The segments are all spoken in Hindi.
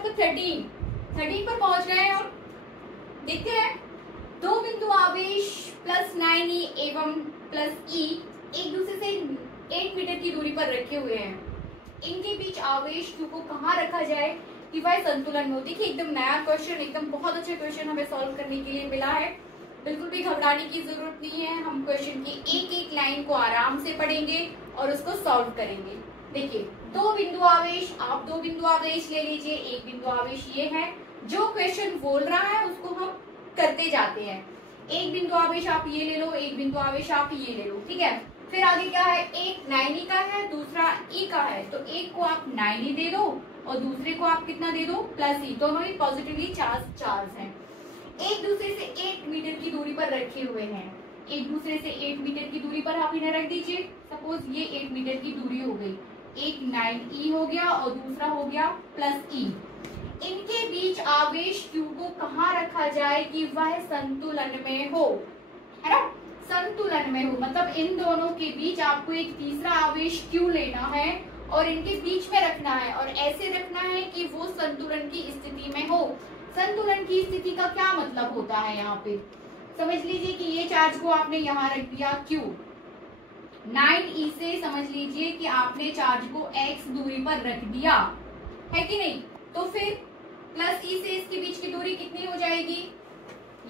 नंबर 13 पर पहुंच गए हैं हम। देखते हैं, दो बिंदु आवेश प्लस 9e एवं प्लस e एक दूसरे से 1 मीटर की दूरी पर रखे हुए हैं। इनके बीच आवेश q को कहाँ रखा जाए कि वह संतुलन में हो। देखिए एकदम नया क्वेश्चन, एकदम बहुत अच्छा क्वेश्चन हमें सॉल्व करने के लिए मिला है। बिल्कुल भी घबराने की जरूरत नहीं है। हम क्वेश्चन की एक एक लाइन को आराम से पढ़ेंगे और उसको सॉल्व करेंगे। देखिए, दो बिंदु आवेश, आप दो बिंदु आवेश ले लीजिए, एक बिंदु आवेश ये है। जो क्वेश्चन बोल रहा है उसको हम करते जाते हैं। एक बिंदु आवेश आप ये ले लो, एक बिंदु आवेश आप ये ले लो, ठीक है। फिर आगे क्या है, एक 9e का है, दूसरा e का है, तो एक को आप 9e दे दो और दूसरे को आप कितना दे दो, प्लस e। दोनों ही पॉजिटिवली चार्ज हैं। एक दूसरे से 1 मीटर की दूरी पर रखे हुए हैं। एक दूसरे से 1 मीटर की दूरी पर आप इन्हें रख दीजिए। सपोज ये 1 मीटर की दूरी हो गई, एक 9e हो गया और दूसरा हो गया प्लस e। इनके बीच आवेश q को कहाँ रखा जाए कि वह संतुलन में हो, है ना, संतुलन में हो। मतलब इन दोनों के बीच आपको एक तीसरा आवेश q लेना है और इनके बीच में रखना है और ऐसे रखना है कि वो संतुलन की स्थिति में हो। संतुलन की स्थिति का क्या मतलब होता है, यहाँ पे समझ लीजिए कि ये चार्ज को आपने यहाँ रख दिया q, 9e से समझ लीजिए कि आपने चार्ज को x दूरी पर रख दिया है कि नहीं। तो फिर प्लस e से इसके बीच की दूरी कितनी हो जाएगी,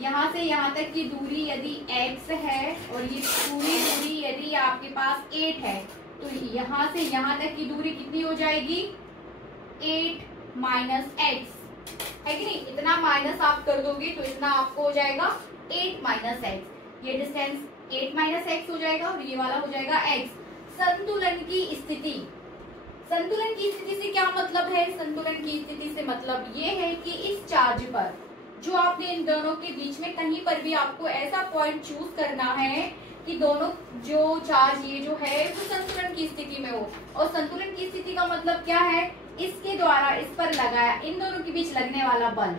यहाँ से यहाँ तक की दूरी यदि x है और ये पूरी दूरी यदि आपके पास 8 है, तो यहाँ से यहाँ तक की दूरी कितनी हो जाएगी, 8 माइनस x, है कि नहीं। इतना माइनस आप कर दोगे तो इतना आपको हो जाएगा 8 माइनस x। ये डिस्टेंस 8 माइनस x हो जाएगा और ये वाला हो जाएगा x। संतुलन की स्थिति, संतुलन की स्थिति से क्या मतलब है, संतुलन की स्थिति से मतलब ये है कि इस चार्ज पर जो आपने इन दोनों के बीच में कहीं पर भी आपको ऐसा पॉइंट चूज करना है कि दोनों जो चार्ज ये जो है वो संतुलन की स्थिति में हो। और संतुलन की स्थिति का मतलब क्या है, इसके द्वारा इस पर लगाया इन दोनों के बीच लगने वाला बल,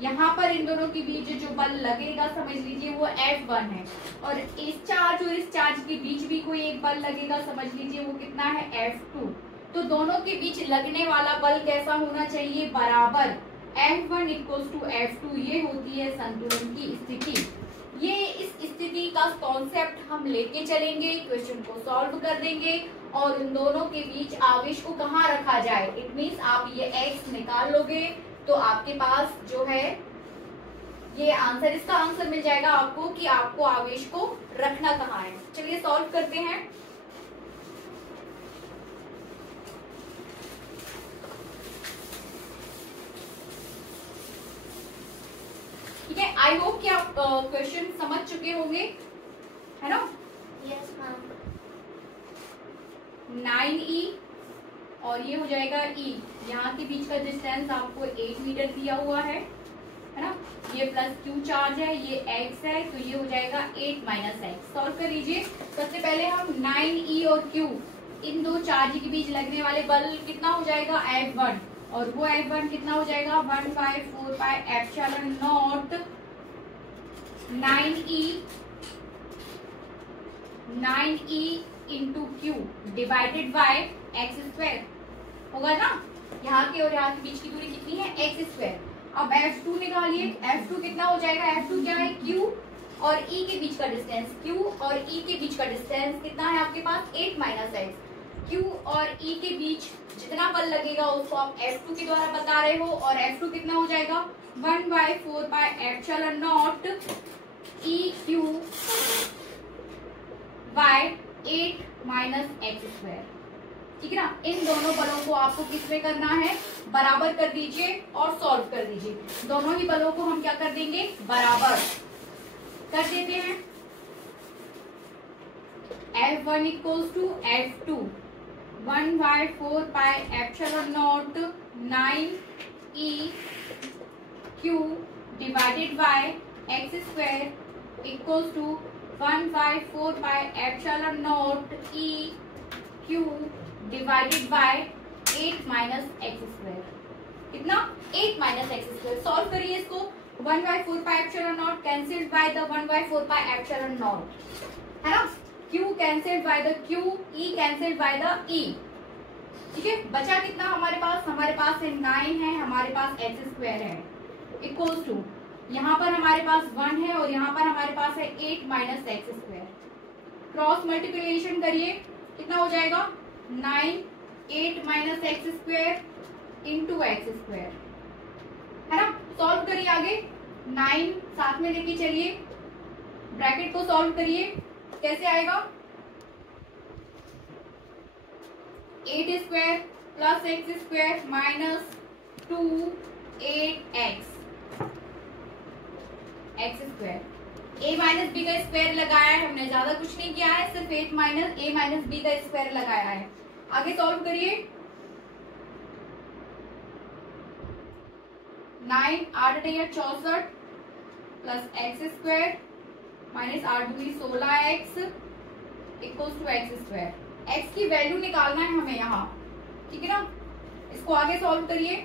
यहाँ पर इन दोनों के बीच जो बल लगेगा समझ लीजिए वो F1 है। और इस चार्ज और इस चार्ज के बीच भी कोई एक बल लगेगा, समझ लीजिए वो कितना है, F2। तो दोनों के बीच लगने वाला बल कैसा होना चाहिए, बराबर। F1 इक्वल्स टू F2, ये होती है संतुलन की स्थिति। ये इस स्थिति का कॉन्सेप्ट हम लेके चलेंगे, क्वेश्चन को सॉल्व कर देंगे और इन दोनों के बीच आवेश को कहाँ रखा जाए। इट मीन्स आप ये x निकाल लोगे तो आपके पास जो है ये आंसर, इसका आंसर मिल जाएगा आपको कि आपको आवेश को रखना कहाँ है। चलिए सॉल्व करते हैं। ठीक है, आई होप कि आप क्वेश्चन समझ चुके होंगे, है ना। Yes ma'am. 9e और ये हो जाएगा e, यहाँ के बीच का डिस्टेंस आपको 8 मीटर दिया हुआ है ना। ये प्लस q चार्ज है, ये x है, तो ये हो जाएगा 8 माइनस x। सॉल्व कर लीजिए। सबसे पहले हम 9e और q, इन दो चार्ज के बीच लगने वाले बल कितना हो जाएगा, F1, और वो F1 कितना हो जाएगा, 1/4 pi epsilon not 9e into Q divided by x square होगा ना। यहाँ के और यहाँ के बीच की दूरी कितनी है, एक्स स्क्वायर। अब F2 निकालिए, F2 कितना हो जाएगा, F2 क्या है, Q और E के बीच का डिस्टेंस, Q और E के बीच का डिस्टेंस कितना है आपके पास, 8 माइनस एक्स। Q और E के बीच जितना बल लगेगा उसको आप F2 के द्वारा बता रहे हो, और F2 कितना हो जाएगा, 1/4 pi epsilon naught EQ by 8 minus x square. ठीक है ना। इन दोनों बलों को आपको किसमें करना है, बराबर कर दीजिए और सॉल्व कर दीजिए। दोनों ही बलों को हम क्या कर देंगे, बराबर कर देते हैं। F1 equals to F2 1/4 pi epsilon naught 9EQ divided by x square equals to 1/4 pi epsilon naught EQ divided by 8 minus x square. कितना, 8 माइनस एक्स स्क्वायर। सॉल्व करिए इसको। 1/4 pi epsilon naught cancelled by the 1/4 pi epsilon naught, है ना। Q cancelled by the Q, E cancelled by the E। ठीक है, बचा कितना हमारे पास है 9 है, हमारे पास एक्स स्क्वायर है इक्वल्स टू, यहाँ पर हमारे पास 1 है और यहाँ पर हमारे पास है 8 minus x square. Cross multiplication करिए, कितना हो जाएगा 9 8 minus x square into x square, है ना। सॉल्व करिए आगे, 9 साथ में लेके चलिए, ब्रैकेट को सॉल्व करिए, कैसे आएगा 8 square plus x square minus 2 8 x square. a minus B का स्क्वायर लगाया है हमने, ज्यादा कुछ नहीं किया है, सिर्फ 8 माइनस a माइनस बी का स्क्वायर लगाया है। आगे सॉल्व करिए, 9 8 64 प्लस एक्स स्क्वायर माइनस 8 दूनी 16x equals to x square. एक्स की वैल्यू निकालना है हमें यहाँ, ठीक है ना। इसको आगे सॉल्व करिए,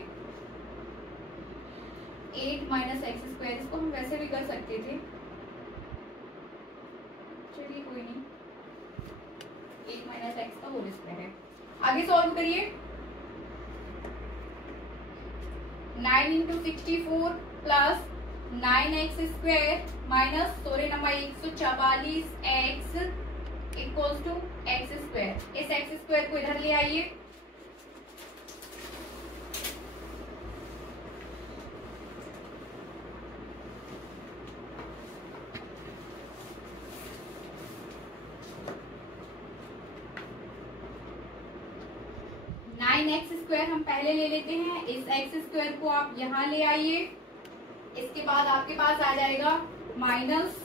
8 माइनस एक्स स्क्वायर, इसको हम वैसे भी कर सकते थे, चलिए कोई नहीं, 8 माइनस एक्स का होल स्क्वायर है। आगे सॉल्व करिए, 9 into 64 plus 9x square minus 144x equals to x square. इस एक्स स्क्वायर को इधर ले आइए, एक्स स्क्वायर हम पहले ले लेते हैं, इस एक्स स्क्वायर को आप यहाँ ले आइए, इसके बाद आपके पास आ जाएगा माइनस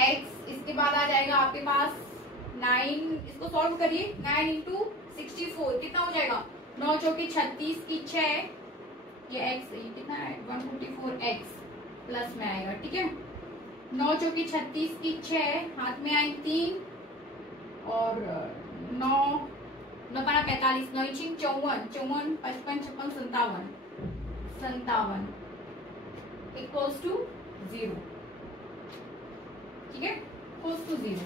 एक्स, इसके बाद आ जाएगा आपके पास 9, इसको सॉल्व करिए, 9 इंटू 64 कितना हो जाएगा 9 चौकी 36 की 6, ये एक्स ये कितना है 144x प्लस में आएगा, ठीक है। 9 चौकी 36 की 6, हाथ में आएंगे 3 और 9 9 45, 9 54 54 55 56 57 इक्वल्स टू 0, ठीक है, equals to 0।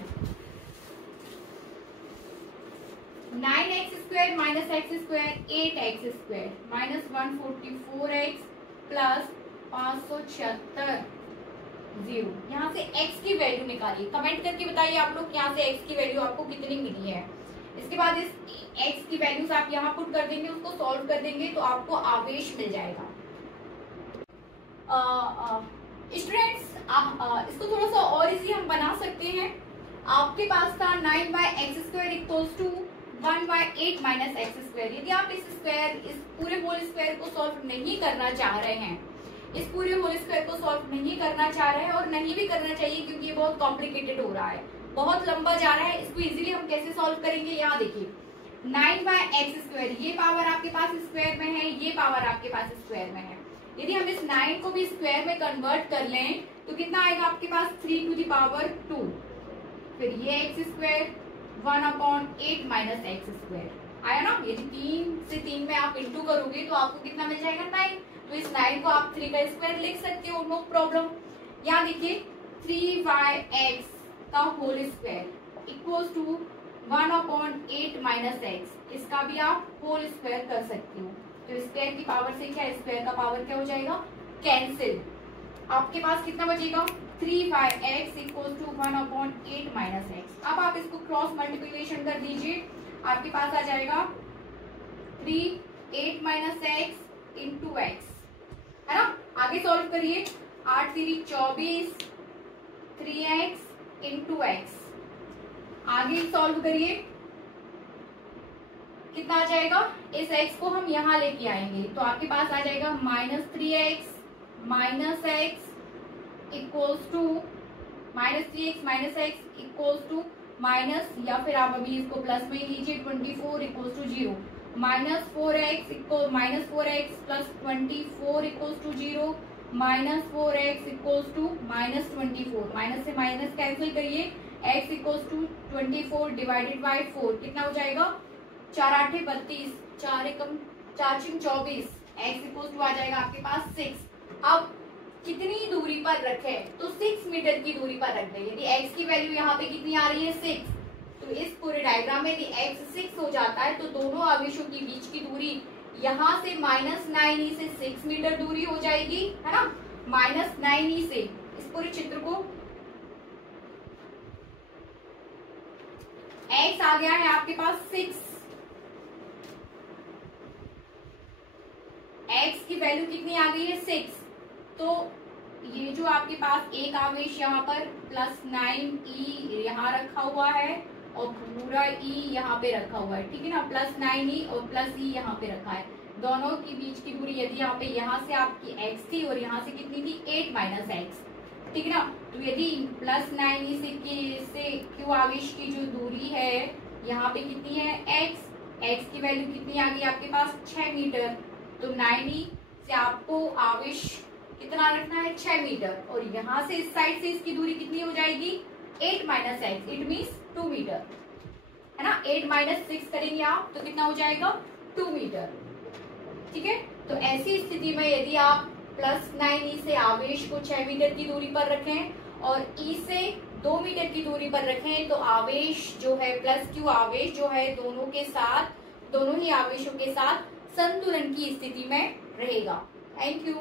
9x square minus x square 8x square minus 144x plus 576 0। यहाँ से x की वैल्यू निकालिए, कमेंट करके बताइए आप लोग यहाँ से x की वैल्यू आपको कितनी मिली है। इसके बाद इस x की वैल्यूज आप यहाँ पुट कर देंगे, उसको सॉल्व कर देंगे तो आपको आवेश मिल जाएगा। स्टूडेंट्स इसको थोड़ा सा और इजी हम बना सकते हैं। आपके पास था 9 by x square equals to 1 by 8 minus x square. यदि आप इस पूरे होल स्क्वायर को सॉल्व नहीं करना चाह रहे हैं, इस पूरे होल स्क्वायर को सॉल्व नहीं करना चाह रहे हैं और नहीं भी करना चाहिए क्योंकि ये बहुत कॉम्प्लिकेटेड हो रहा है, बहुत लंबा जा रहा है, इसको इजीली हम कैसे सॉल्व करेंगे। यहाँ देखिए 9 बाय एक्स स्क्वायर, ये पावर आपके पास स्क्वायर में है, ये पावर आपके पास स्क्वायर में है। यदि हम इस 9 को भी स्क्वायर में कन्वर्ट कर लें तो कितना आएगा आपके पास 3 टू द पावर 2, फिर ये x square 1/8 minus x square आया ना। यदि 3 से 3 में आप इंटू करोगे तो आपको कितना मिल जाएगा 9, तो इस 9 को आप 3 का स्क्वायर लिख सकते हो, नो प्रॉब्लम। यहाँ देखिए 3y(x) का whole square equals to 1/8 minus x, इसका भी आप होल स्क्वायर कर सकते हो। तो स्क्वायर की पावर से क्या, स्क्वायर का पावर क्या हो जाएगा, कैंसिल। आपके पास कितना बचेगा 3y(x) equals to 1/8 minus x. अब आप इसको क्रॉस मल्टीप्लिकेशन कर दीजिए, आपके पास आ जाएगा 3 8 माइनस एक्स इंटू एक्स, है ना। आगे सॉल्व करिए, 8 3 24 3x इंटू एक्स। आगे सॉल्व करिए, कितना आ जाएगा, इस x को हम यहाँ लेके आएंगे तो आपके पास आ जाएगा -3x minus x equals to -3x minus x equals to minus, या फिर आप अभी इसको प्लस में लीजिए 24 equals to 0, -4x equal -4x plus 24 equals to 0, -4x equals to -24, minus से माइनस कैंसिल करिए, x equals to 24 divided by 4 कितना हो जाएगा 4 8 32, 4 एकम 4 6 24, x इक्वल्स टू आ जाएगा आपके पास 6। अब कितनी दूरी पर रखे, तो 6 मीटर की दूरी पर रख दें। यदि x की वैल्यू यहाँ पे कितनी आ रही है 6, तो इस पूरे डायग्राम में यदि x 6 हो जाता है तो दोनों आवेशों के बीच की दूरी यहाँ से -9e से 6 मीटर दूरी हो जाएगी, है ना। -9e से इस पूरे चित्र को x आ गया है आपके पास 6, x की वैल्यू कितनी आ गई है 6। तो ये जो आपके पास एक आवेश यहाँ पर +9e यहाँ रखा हुआ है और पूरा e यहाँ पे रखा हुआ है, ठीक है ना। +9e और +e यहाँ पे रखा है। दोनों के बीच की दूरी यदि यहाँ पे यहाँ से आपकी x थी और यहाँ से कितनी थी 8 - x, ठीक है ना। तो यदि +9e से q आवेश की जो दूरी है यहाँ पे कितनी है x की वैल्यू कितनी आ गई आपके पास 6 मीटर। तो 9e से आपको आवेश कितना रखना है 6 मीटर और यहाँ से इस साइड से इसकी दूरी कितनी हो जाएगी 8 - x, इट मीन्स 2 मीटर, है ना। 8 - 6 करेंगे आप तो कितना हो जाएगा 2 मीटर, ठीक है। तो ऐसी स्थिति में यदि आप +9e से आवेश को 6 मीटर की दूरी पर रखें और e से 2 मीटर की दूरी पर रखें तो आवेश जो है +q आवेश जो है दोनों ही आवेशों के साथ संतुलन की स्थिति में रहेगा। Thank you.